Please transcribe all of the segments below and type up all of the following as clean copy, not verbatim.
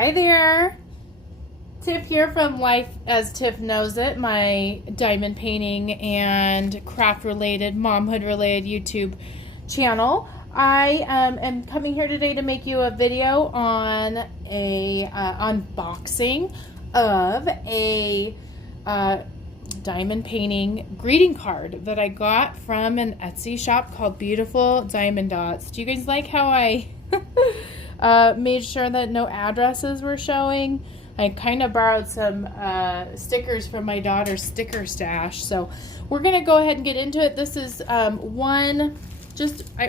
Hi there, Tiff here from Life as Tiff Knows It, my diamond painting and craft related, momhood related YouTube channel. I am coming here today to make you a video on a unboxing of a diamond painting greeting card that I got from an Etsy shop called Beautiful Diamond Dots. Do you guys like how I made sure that no addresses were showing? I kind of borrowed some stickers from my daughter's sticker stash. So we're going to go ahead and get into it. This is I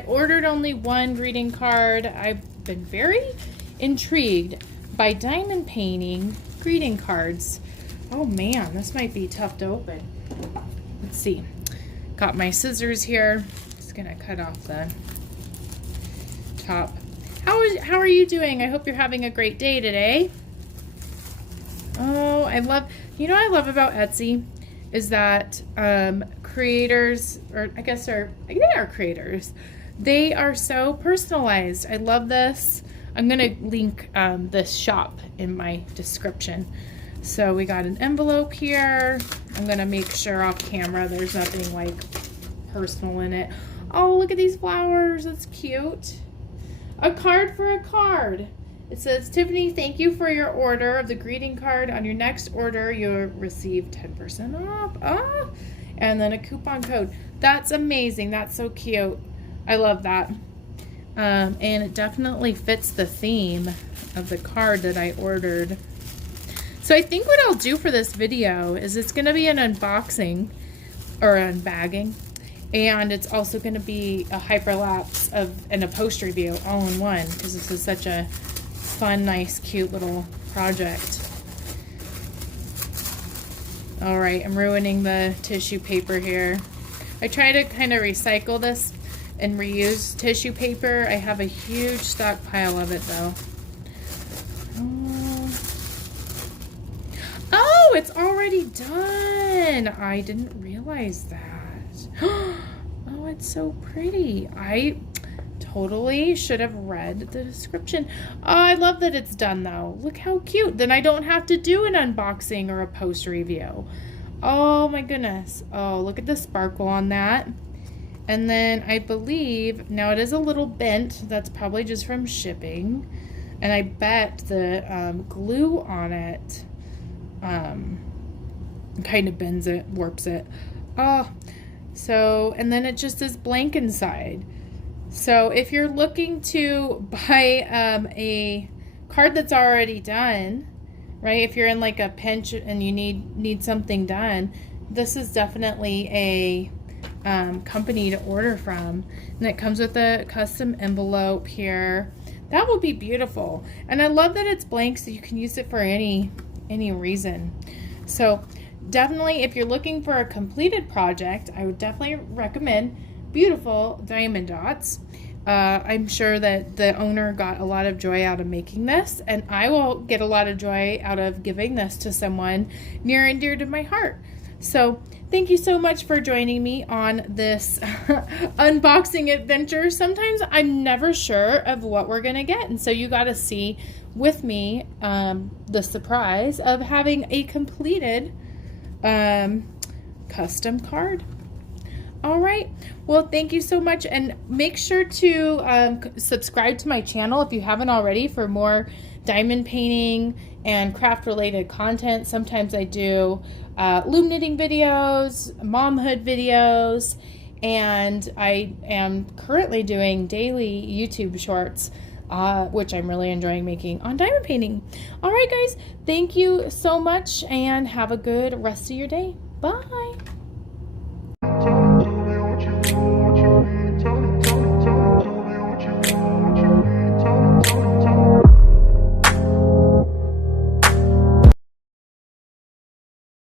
ordered only one greeting card. I've been very intrigued by diamond painting greeting cards. Oh man, this might be tough to open. Let's see. Got my scissors here. Just going to cut off the top. How are you doing? I hope you're having a great day today. Oh, you know what I love about Etsy is that creators, or I guess they are creators, they are so personalized. I love this. I'm going to link this shop in my description. So we got an envelope here. I'm going to make sure off camera there's nothing like personal in it. Oh, look at these flowers. That's cute. A card for a card. It says, Tiffany, thank you for your order of the greeting card. On your next order, you'll receive 10% off. Oh, and then a coupon code. That's amazing. That's so cute. I love that. And it definitely fits the theme of the card that I ordered. So I think what I'll do for this video is it's going to be an unboxing or unbagging. And it's also going to be a hyperlapse and a post review all in one, because this is such a fun, nice, cute little project. All right, I'm ruining the tissue paper here. I try to kind of recycle this and reuse tissue paper. I have a huge stockpile of it though. Oh, it's already done. I didn't realize that. Oh, it's so pretty. I totally should have read the description. Oh, I love that it's done though. Look how cute. Then I don't have to do an unboxing or a post review. Oh my goodness. Oh, look at the sparkle on that. And then I believe, now it is a little bent. That's probably just from shipping. And I bet the glue on it kind of bends it, warps it. Oh, so, and then it just is blank inside. So if you're looking to buy a card that's already done, right? If you're in like a pinch and you need something done, this is definitely a company to order from. And it comes with a custom envelope here. That will be beautiful. And I love that it's blank, so you can use it for any reason. So definitely, if you're looking for a completed project, I would definitely recommend Beautiful Diamond Dots. I'm sure that the owner got a lot of joy out of making this, and I will get a lot of joy out of giving this to someone near and dear to my heart. So thank you so much for joining me on this unboxing adventure. Sometimes I'm never sure of what we're gonna get, and so you got to see with me the surprise of having a completed custom card. All right, well, thank you so much, and make sure to subscribe to my channel if you haven't already for more diamond painting and craft related content. Sometimes I do loom knitting videos, momhood videos, and I am currently doing daily YouTube shorts, which I'm really enjoying making on diamond painting. All right, guys, thank you so much, and have a good rest of your day. Bye.